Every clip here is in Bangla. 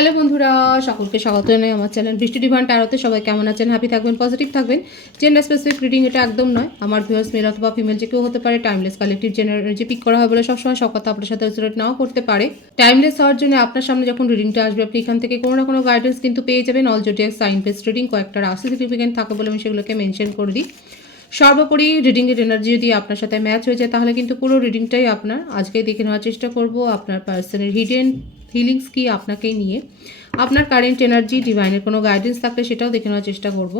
হ্যালো বন্ধুরা, সকলকে স্বাগত জানাই আমার চ্যানেল বৃষ্টি ডিভাইন ট্যারোতে। সবাই কেমন আছেন? হ্যাপি থাকবেন, পজিটিভ থাকবেন। জেন্ডার স্পেসিফিক রিডিং এটা একদম নয়। আমার ভিউয়ার্স মেল অথবা ফিমেল যে কেউ হতে পারে। Timeless collective general energy pick করা হয় বলে সবসময় সব কথা আপনার সাথে রিলেট নাও করতে পারে। টাইমলেস হওয়ার জন্য আপনার সামনে যখন রিডিংটা আসবে, আপনি এখান থেকে কোনো না কোনো গাইডেন্স কিন্তু পেয়ে যাবেন। All zodiac sign based reading কয়েকটা রাশি সিগনিফিকেন্ট থাকে বলে আমি সেগুলোকে মেনশন করে দিই। সর্বোপরি রিডিংয়ের এনার্জি যদি আপনার সাথে ম্যাচ হয়ে যায় তাহলে কিন্তু পুরো রিডিংটাই আপনার। আজকেই দেখে নেওয়ার চেষ্টা করব আপনার পার্সনের হিডেন হিলিংস কি আপনাকে নিয়ে, আপনার কারেন্ট এনার্জি, ডিভাইনের কোনো গাইডেন্স থাকলে সেটাও দেখে নেওয়ার চেষ্টা করব।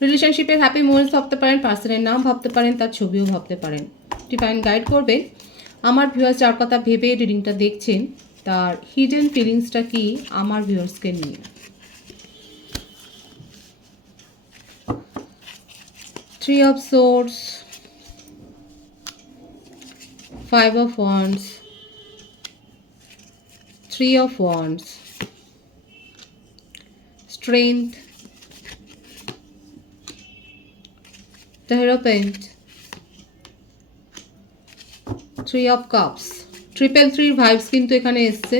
রিলেশনশিপের হ্যাপি মোমেন্টস ভাবতে পারেন, পার্সনের নাম ভাবতে পারেন, তার ছবিও ভাবতে পারেন। ডিভাইন গাইড করবেন। আমার ভিউয়ার্স যার কথা ভেবে রিডিংটা দেখছেন তার হিডেন ফিলিংসটা কি আমার ভিউয়ার্সকে নিয়ে। Three of Swords, Five of Wands, Three of Wands, Strength, the Hierophant, Three of Cups, Triple 3 vibes কিন্তু এখানে এসছে।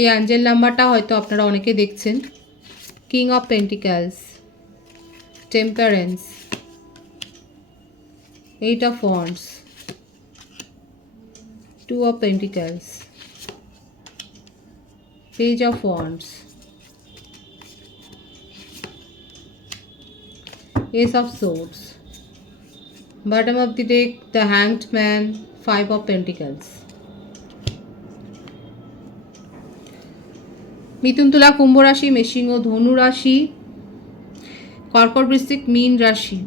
এই অ্যাঞ্জেল নাম্বারটা হয়তো আপনারা অনেকে দেখছেন। King of pentacles, temperance, eight of wands, two of pentacles, page of wands, ace of swords, bottom of the deck, the hanged man, five of pentacles. মিথুন, তুলা, কুম্ভ রাশি, মেষিং ও ধনু রাশি, কর্কট, বৃশ্চিক, মীন রাশি,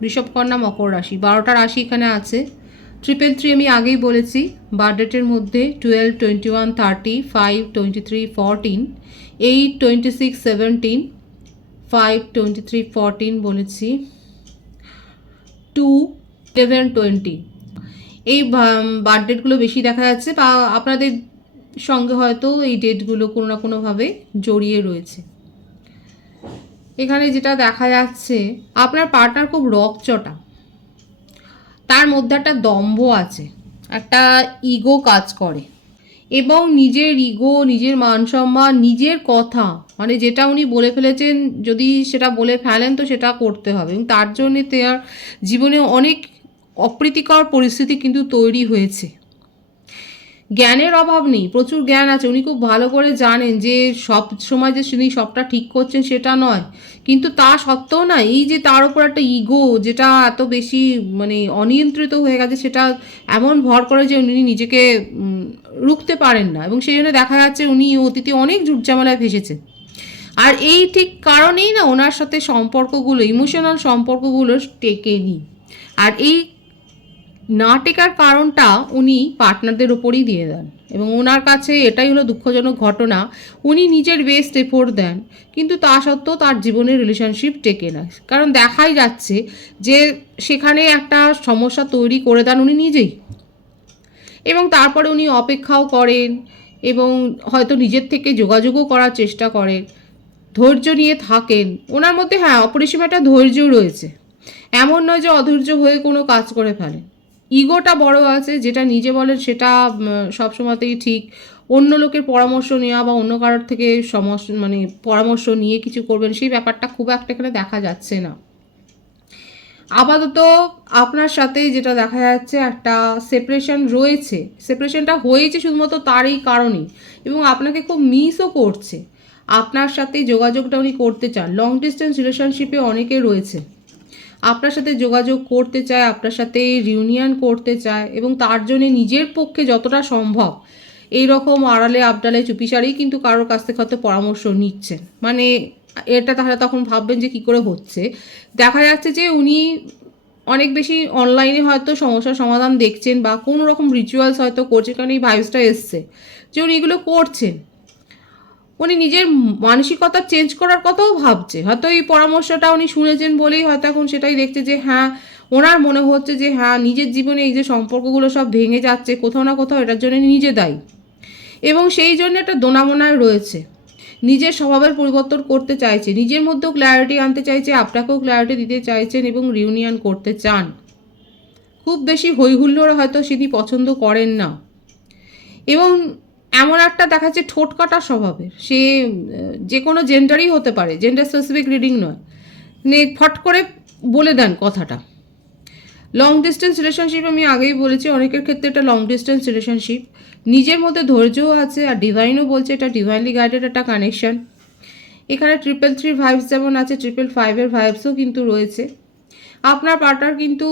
বৃষভ, কন্যা, মকর রাশি। 12টা রাশি এখানে আছে। 333 আমি আগেই বলেছি। বার্থডেটের মধ্যে 12, 21, 30, 5, 23, 14, 8, 26, 17, 5, 23, 14 বলেছি, 2, 11, 20। এই বার্থডেটগুলো বেশি দেখা যাচ্ছে বা আপনাদের সঙ্গে হয়তো এই ডেটগুলো কোনো না কোনোভাবে জড়িয়ে রয়েছে। এখানে যেটা দেখা যাচ্ছে, আপনার পার্টনার খুব রকচটা, তার মধ্যে একটা দম্ভ আছে, একটা ইগো কাজ করে এবং নিজের ইগো, নিজের মান সম্মান, নিজের কথা, মানে যেটা উনি বলে ফেলেছেন যদি সেটা বলে ফেলেন তো সেটা করতে হবে। এবং তার জন্যে তার জীবনে অনেক অপ্রীতিকর পরিস্থিতি কিন্তু তৈরি হয়েছে। জ্ঞানের অভাব নেই, প্রচুর জ্ঞান আছে। উনি খুব ভালো করে জানেন যে সব সময় যে তিনি সবটা ঠিক করছেন সেটা নয়, কিন্তু তা সত্ত্বেও না এই যে তার উপর একটা ইগো যেটা এত বেশি মানে অনিয়ন্ত্রিত হয়ে গেছে, সেটা এমন ভর করে যে উনি নিজেকে রুখতে পারেন না। এবং সেই জন্য দেখা যাচ্ছে উনি অতীতে অনেক ঝুটঝামেলায় ভেসেছেন। আর এই ঠিক কারণেই না ওনার সাথে সম্পর্কগুলো, ইমোশনাল সম্পর্কগুলো টেকেনি। আর এই না টেকার কারণটা উনি পার্টনারদের ওপরই দিয়ে দেন। এবং ওনার কাছে এটাই হলো দুঃখজনক ঘটনা, উনি নিজের বেস্ট এফোর্ট দেন কিন্তু তা সত্ত্বেও তার জীবনের রিলেশনশিপ টেকে না। কারণ দেখাই যাচ্ছে যে সেখানে একটা সমস্যা তৈরি করে দেন উনি নিজেই। এবং তারপরে উনি অপেক্ষাও করেন এবং হয়তো নিজের থেকে যোগাযোগও করার চেষ্টা করেন, ধৈর্য নিয়ে থাকেন। ওনার মধ্যে হ্যাঁ অপরিসীম একটা ধৈর্য রয়েছে, এমন নয় যে অধৈর্য হয়ে কোনো কাজ করে ফেলেন। ইগোটা বড় আছে, যেটা নিজে বলেন সেটা সবসময়তেই ঠিক। অন্য লোকের পরামর্শ নেওয়া বা অন্য কারোর থেকে মানে পরামর্শ নিয়ে কিছু করবেন সেই ব্যাপারটা খুব একটা এখানে দেখা যাচ্ছে না। আপাতত আপনার সাথে যেটা দেখা যাচ্ছে একটা সেপারেশন রয়েছে, সেপারেশনটা হয়েছে শুধুমাত্র তারই কারণেই, এবং আপনাকে খুব মিসও করছে। আপনার সাথে যোগাযোগটা উনি করতে চান। লং ডিস্টেন্স রিলেশনশিপে অনেকে রয়েছে, আপনার সাথে যোগাযোগ করতে চায়, আপনার সাথে রিউনিয়ন করতে চায় এবং তার জন্য নিজের পক্ষে যতটা সম্ভব এই রকম আড়ালে আবডালে চুপিসারেই কিন্তু কারোর কাছ থেকে হয়তো পরামর্শ নিচ্ছেন। মানে এটা তাহলে তখন ভাববেন যে কী করে হচ্ছে। দেখা যাচ্ছে যে উনি অনেক বেশি অনলাইনে হয়তো সমস্যার সমাধান দেখছেন বা কোনো রকম রিচুয়ালস হয়তো করছে, কারণ এই ভাইবসটা এসছে যে উনি এগুলো করছেন। উনি নিজের মানসিকতা চেঞ্জ করার কথাও ভাবছে, হয়তো এই পরামর্শটা উনি শুনেছেন বলেই হয়তো এখন সেটাই দেখছে যে হ্যাঁ ওনার মনে হচ্ছে যে হ্যাঁ নিজের জীবনে এই যে সম্পর্কগুলো সব ভেঙে যাচ্ছে কোথাও না কোথাও এটার জন্য নিজে দায়ী। এবং সেই জন্য একটা দোনামোনায় রয়েছে, নিজের স্বভাবের পরিবর্তন করতে চাইছে, নিজের মধ্যেও ক্ল্যারিটি আনতে চাইছে, আপনাকেও ক্ল্যারিটি দিতে চাইছেন এবং রিউনিয়ন করতে চান। খুব বেশি হইহুল্লোড় হয়তো তিনি পছন্দ করেন না। এবং এমন একটা দেখাচ্ছে ঠোঁট কাটা স্বভাবের, সে যে কোনো জেন্ডারই হতে পারে, জেন্ডার স্পেসিফিক রিডিং নয়, ফট করে বলে দেন কথাটা। লং ডিস্টেন্স রিলেশনশিপ আমি আগেই বলেছি, অনেকের ক্ষেত্রে এটা লং ডিস্টেন্স রিলেশনশিপ। নিজের মধ্যে ধৈর্যও আছে, আর ডিভাইনও বলছে এটা ডিভাইনলি গাইডেড একটা কানেকশন। এখানে 333 ভাইবস যেমন আছে, 555 ভাইবসও কিন্তু রয়েছে। আপনার পার্টনার কিন্তু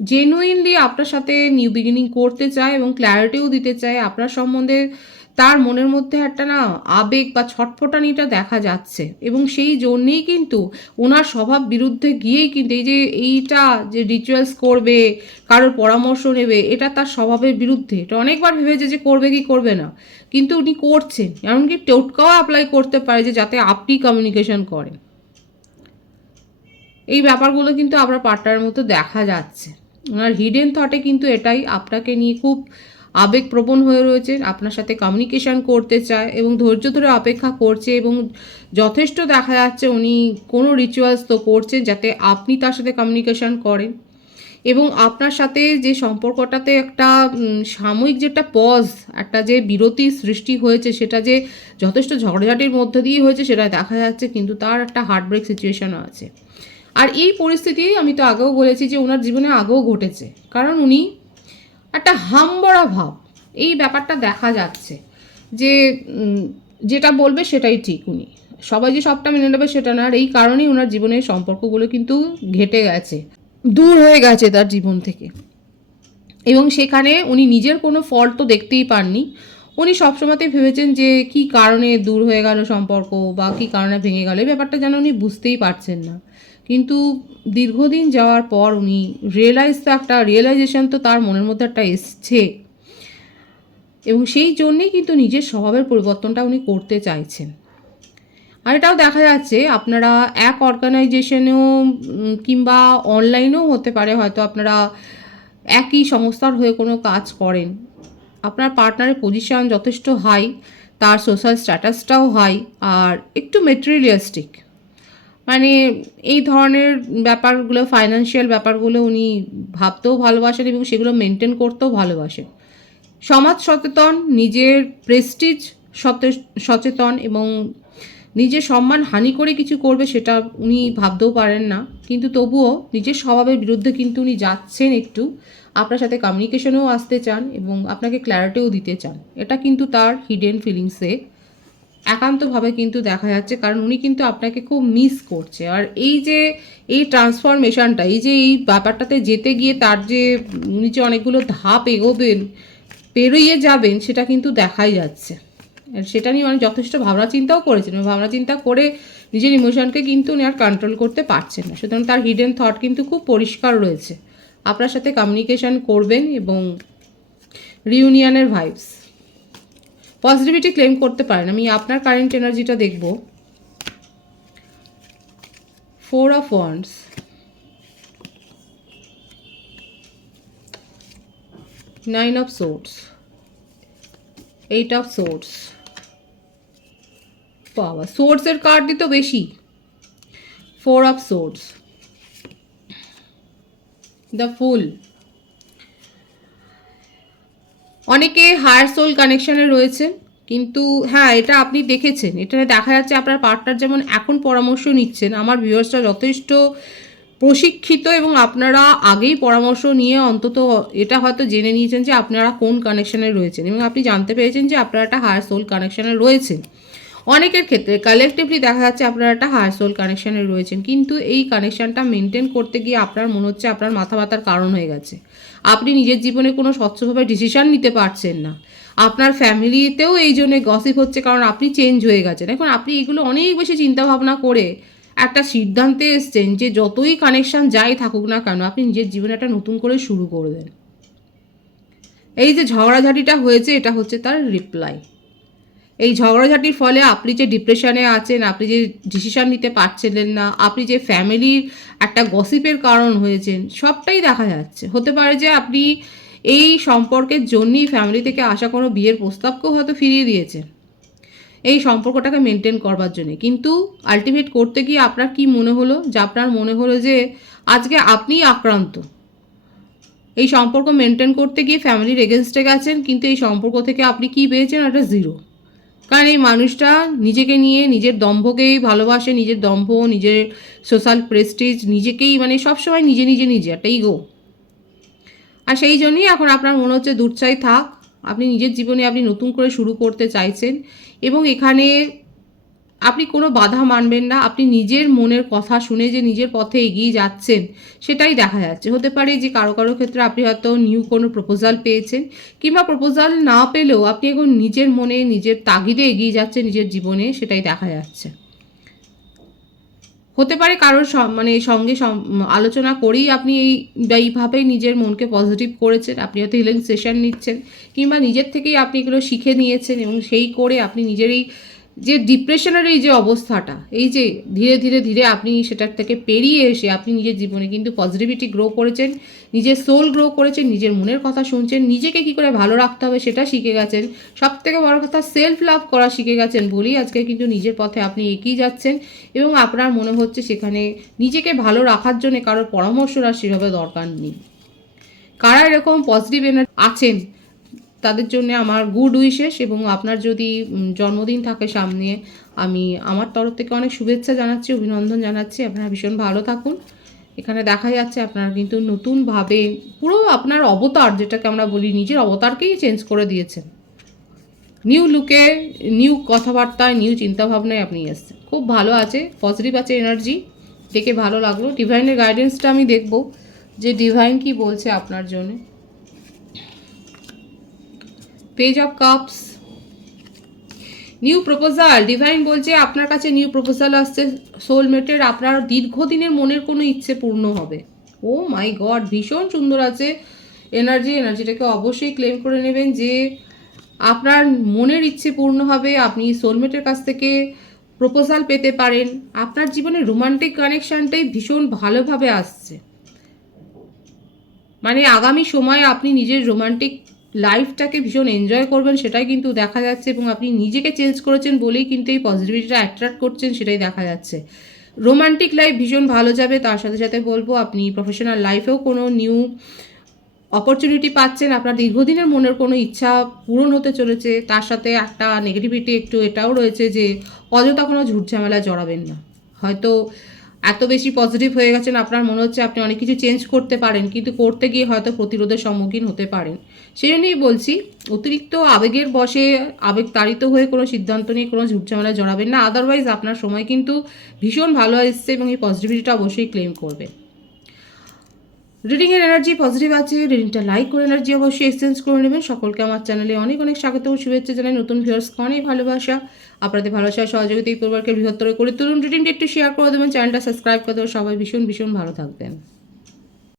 জেনুইনলি আপনার সাথে নিউ বিগিনিং করতে চায় এবং ক্ল্যারিটিও দিতে চায় আপনার সম্বন্ধে। তার মনের মধ্যে একটা না আবেগ বা ছটফটানিটা দেখা যাচ্ছে, এবং সেই জন্যেই কিন্তু ওনার স্বভাব বিরুদ্ধে গিয়েই কিন্তু এইটা যে রিচুয়ালস করবে, কারোর পরামর্শ নেবে, এটা তার স্বভাবের বিরুদ্ধে। এটা অনেকবার ভেবেছে যে করবে কি করবে না, কিন্তু উনি করছেন। এমনকি টোটকাও অ্যাপ্লাই করতে পারে যে যাতে আপনি কমিউনিকেশন করেন। এই ব্যাপারগুলো কিন্তু আপনার পার্টনারের মতো দেখা যাচ্ছে। ওনার হিডেন থটে কিন্তু এটাই, আপনাকে নিয়ে খুব আবেগপ্রবণ হয়ে রয়েছে, আপনার সাথে কমিউনিকেশন করতে চায় এবং ধৈর্য ধরে অপেক্ষা করছে, এবং যথেষ্ট দেখা যাচ্ছে উনি কোনো রিচুয়ালস তো করছে যাতে আপনি তার সাথে কমিউনিকেশন করেন। এবং আপনার সাথে যে সম্পর্কটাতে একটা সাময়িক যেটা পজ, একটা যে বিরতি সৃষ্টি হয়েছে, সেটা যে যথেষ্ট ঝগড়াঝাটির মধ্যে দিয়ে হয়েছে সেটা দেখা যাচ্ছে, কিন্তু তার একটা হার্টব্রেক সিচুয়েশনও আছে। আর এই পরিস্থিতি আমি তো আগেও বলেছি যে ওনার জীবনে আগেও ঘটেছে, কারণ উনি একটা হামবড়া ভাব, এই ব্যাপারটা দেখা যাচ্ছে যে যেটা বলবে সেটাই ঠিক। উনি সবাই যে সবটা মেনে নেবে সেটা না, আর এই কারণেই ওনার জীবনের সম্পর্কগুলো কিন্তু ঘেটে গেছে, দূর হয়ে গেছে তার জীবন থেকে। এবং সেখানে উনি নিজের কোনো ফল্ট তো দেখতেই পাননি। উনি সবসময়তেই ভেবেছেন যে কি কারণে দূর হয়ে গেল সম্পর্ক বা কি কারণে ভেঙে গেল, এই ব্যাপারটা যেন উনি বুঝতেই পারছেন না। কিন্তু দীর্ঘদিন যাওয়ার পর উনি রিয়েলাইজেশন তো তার মনের মধ্যে একটা এসছে, এবং সেই জন্যেই কিন্তু নিজের স্বভাবের পরিবর্তনটা উনি করতে চাইছেন। আর এটাও দেখা যাচ্ছে আপনারা এক অর্গানাইজেশনেও কিংবা অনলাইনেও হতে পারে, হয়তো আপনারা একই সংস্থার হয়ে কোনো কাজ করেন। আপনার পার্টনারের পজিশন যথেষ্ট হাই, তার সোশ্যাল স্ট্যাটাসটাও হাই, আর একটু মেটেরিয়ালিস্টিক, মানে এই ধরনের ব্যাপারগুলো, ফাইন্যান্সিয়াল ব্যাপারগুলো উনি ভাবতেও ভালোবাসেন এবং সেগুলো মেনটেন করতেও ভালোবাসেন। সমাজ সচেতন, নিজের প্রেস্টিজ সচেতন, এবং নিজের সম্মান হানি করে কিছু করবে সেটা উনি ভাবতেও পারেন না, কিন্তু তবুও নিজের স্বভাবের বিরুদ্ধে কিন্তু উনি যাচ্ছেন একটু। আপনার সাথে কমিউনিকেশনেও আসতে চান এবং আপনাকে ক্ল্যারিটিও দিতে চান, এটা কিন্তু তার হিডেন ফিলিংসে একান্তভাবে কিন্তু দেখা যাচ্ছে, কারণ উনি কিন্তু আপনাকে খুব মিস করছে। আর এই ট্রান্সফরমেশনটা, এই ব্যাপারটাতে যেতে গিয়ে তার যে উনি যে অনেকগুলো ধাপ এগোবেন, পেরিয়ে যাবেন, সেটা কিন্তু দেখাই যাচ্ছে। আর সেটা নিয়ে অনেক যথেষ্ট ভাবনা চিন্তাও করেছেন, ভাবনা চিন্তা করে নিজের ইমোশনকে কিন্তু উনি আর কন্ট্রোল করতে পারছেন না। সুতরাং তার হিডেন থট কিন্তু খুব পরিষ্কার রয়েছে, আপনার সাথে কমিউনিকেশন করবেন এবং রিউনিয়নের ভাইবস, পজিটিভিটি ক্লেম করতে পারেন। আমি আপনার কারেন্ট এনার্জিটা দেখব। 4 of wands, 9 of swords, 8 of swords. বাবা, সোর্ডসের কার্ডই তো বেশি। 4 অফ সোর্ডস, দ্য ফুল। অনেকে হায়ার সোল কানেকশানে রয়েছে, কিন্তু হ্যাঁ, এটা আপনি দেখেছেন, এটা দেখা যাচ্ছে আপনার পার্টনার যেমন এখন পরামর্শ নিচ্ছেন, আমার ভিউয়ার্সরা যথেষ্ট প্রশিক্ষিত, এবং আপনারা আগেই পরামর্শ নিয়ে অন্তত এটা হয়তো জেনে নিয়েছেন যে আপনারা কোন কানেকশানে রয়েছেন, এবং আপনি জানতে পেরেছেন যে আপনারা একটা হায়ার সোল কানেকশানে রয়েছেন। অনেকের ক্ষেত্রে কালেকটিভলি দেখা যাচ্ছে আপনারা একটা হায়ার সোল কানেকশানে রয়েছেন, কিন্তু এই কানেকশানটা মেনটেন করতে গিয়ে আপনার মনে হচ্ছে আপনার মাথা ব্যথার কারণ হয়ে গেছে। আপনি নিজের জীবনে কোনো স্বচ্ছভাবে ডিসিশান নিতে পারছেন না। আপনার ফ্যামিলিতেও এই জন্যে গসিপ হচ্ছে, কারণ আপনি চেঞ্জ হয়ে গেছেন। এখন আপনি এগুলো অনেক বেশি চিন্তাভাবনা করে একটা সিদ্ধান্তে এসছেন যে যতই কানেকশান যাই থাকুক না কেন, আপনি নিজের জীবনে একটা নতুন করে শুরু করবেন। এই যে ঝগড়াঝাটিটা হয়েছে, এটা হচ্ছে তার রিপ্লাই। এই ঝগড়াঝাটির ফলে আপনি যে ডিপ্রেশনে আছেন, আপনি যে ডিসিশান নিতে পারছিলেন না, আপনি যে ফ্যামিলির একটা গসিপের কারণ হয়েছেন, সবটাই দেখা যাচ্ছে। হতে পারে যে আপনি এই সম্পর্কের জন্যই ফ্যামিলি থেকে আসা কোনো বিয়ের প্রস্তাবকেও হয়তো ফিরিয়ে দিয়েছেন এই সম্পর্কটাকে মেনটেন করবার জন্যে। কিন্তু আলটিমেট করতে গিয়ে আপনার কি মনে হলো, যে আপনার মনে হলো যে আজকে আপনিই আক্রান্ত, এই সম্পর্ক মেনটেন করতে গিয়ে ফ্যামিলির এগেনস্টে গেছেন, কিন্তু এই সম্পর্ক থেকে আপনি কি পেয়েছেন? একটা জিরো। কারণ এই মানুষটা নিজেকে নিয়ে, নিজের দম্ভকেই ভালোবাসে, নিজের দম্ভ, নিজের সোশ্যাল প্রেস্টিজ, নিজেকেই মানে সবসময় নিজে একটা ইগো। আর সেই জন্যই এখন আপনার মনে হচ্ছে দূরচাই থাক, আপনি নিজের জীবনে আপনি নতুন করে শুরু করতে চাইছেন এবং এখানে আপনি কোনো বাধা মানবেন না। আপনি নিজের মনের কথা শুনে যে নিজের পথে এগিয়ে যাচ্ছেন সেটাই দেখা যাচ্ছে। হতে পারে যে কারো ক্ষেত্রে আপনি হয়তো নিউ কোনো প্রপোজাল পেয়েছেন, কিংবা প্রপোজাল না পেলেও আপনি এখন নিজের মনে, নিজের তাগিদে এগিয়ে যাচ্ছেন নিজের জীবনে, সেটাই দেখা যাচ্ছে। হতে পারে কারোর মানে সঙ্গে আলোচনা করেই আপনি এইভাবেই নিজের মনকে পজিটিভ করেছেন। আপনি হয়তো হিলিং সেশন নিচ্ছেন, কিংবা নিজের থেকেই আপনি এগুলো শিখে নিয়েছেন এবং সেই করে আপনি নিজেরই যে ডিপ্রেশনের এই যে অবস্থাটা, এই যে ধীরে ধীরে আপনি সেটার থেকে পেরিয়ে এসে আপনি নিজের জীবনে কিন্তু পজিটিভিটি গ্রো করেছেন, নিজের সোল গ্রো করেছেন, নিজের মনের কথা শুনছেন, নিজেকে কী করে ভালো রাখতে হবে সেটা শিখে গেছেন, সবথেকে বড় কথা সেলফ লাভ করা শিখে গেছেন বলেই আজকে কিন্তু নিজের পথে আপনি এগিয়ে যাচ্ছেন এবং আপনার মনে হচ্ছে সেখানে নিজেকে ভালো রাখার জন্য কারোর পরামর্শ আর সেভাবে দরকার নেই। কারা এরকম পজিটিভ এনার্জি আছেন তাদের জন্য আমার গুড উইশেস, এবং আপনার যদি জন্মদিন থাকে সামনে, আমি আমার তরফ থেকে অনেক শুভেচ্ছা জানাচ্ছি, অভিনন্দন জানাচ্ছি। আপনারা ভীষণ ভালো থাকুন। এখানে দেখা যাচ্ছে আপনারা কিন্তু নতুনভাবে পুরো আপনার অবতার, যেটাকে আমরা বলি, নিজের অবতারকেই চেঞ্জ করে দিয়েছেন। নিউ লুকে, নিউ কথাবার্তায়, নিউ চিন্তাভাবনায় আপনি এসছেন। খুব ভালো আছে, পজিটিভ আছে এনার্জি, দেখে ভালো লাগলো। ডিভাইনের গাইডেন্সটা আমি দেখব যে ডিভাইন কি বলছে আপনার জন্য। Page of cups, new proposal. Divine বলছে আপনার কাছে নিউ প্রপোজাল আসছে সোলমেটের, আপনার দীর্ঘদিনের মনের কোনো ইচ্ছে পূর্ণ হবে। ও মাই গড, ভীষণ সুন্দর আছে এনার্জিটাকে অবশ্যই ক্লেম করে নেবেন যে আপনার মনের ইচ্ছে পূর্ণ হবে, আপনি সোলমেটের কাছ থেকে প্রপোজাল পেতে পারেন। আপনার জীবনে রোমান্টিক কানেকশানটাই ভীষণ ভালোভাবে আসছে, মানে আগামী সময়ে আপনি নিজের রোমান্টিক লাইফটাকে ভীষণ এনজয় করবেন সেটাই কিন্তু দেখা যাচ্ছে, এবং আপনি নিজেকে চেঞ্জ করেছেন বলেই কিন্তু এই পজিটিভিটিটা অ্যাট্রাক্ট করছেন সেটাই দেখা যাচ্ছে। রোমান্টিক লাইফ ভীষণ ভালো যাবে, তার সাথে সাথে বলবো আপনি প্রফেশনাল লাইফেও কোনো নিউ অপরচুনিটি পাচ্ছেন, আপনার দীর্ঘদিনের মনের কোনো ইচ্ছা পূরণ হতে চলেছে। তার সাথে একটা নেগেটিভিটি একটু এটাও রয়েছে যে অযথা কোনো ঝুট ঝামেলায় জড়াবেন না। হয়তো এত বেশি পজিটিভ হয়ে গেছেন, আপনার মনে হচ্ছে আপনি অনেক কিছু চেঞ্জ করতে পারেন, কিন্তু করতে গিয়ে হয়তো প্রতিরোধের সম্মুখীন হতে পারেন। সেই জন্যই বলছি অতিরিক্ত আবেগের বশে আবেগ তাড়িত হয়ে কোনো সিদ্ধান্ত নিয়ে কোনো ঝুট ঝামেলায় জড়াবেন না। আদারওয়াইজ আপনার সময় কিন্তু ভীষণ ভালো এসছে এবং এই পজিটিভিটিটা অবশ্যই ক্লেম করবে। রিডিংয়ের এনার্জি পজিটিভ আছে, রিডিংটা লাইক করে এনার্জি অবশ্যই এক্সচেঞ্জ করে নেবেন। সকলকে আমার চ্যানেলে অনেক স্বাগত ও শুভেচ্ছা জানাই। নতুন ভিউয়ার্সকে অনেক ভালোবাসা, আপনাদের ভালোবাসা সহযোগিতা এই পরিবারকে বৃহত্তর করে তুলুন। রিডিংটা একটু শেয়ার করে দেবেন, চ্যানেলটা সাবস্ক্রাইব করে দেবেন। সবাই ভীষণ ভালো থাকবেন।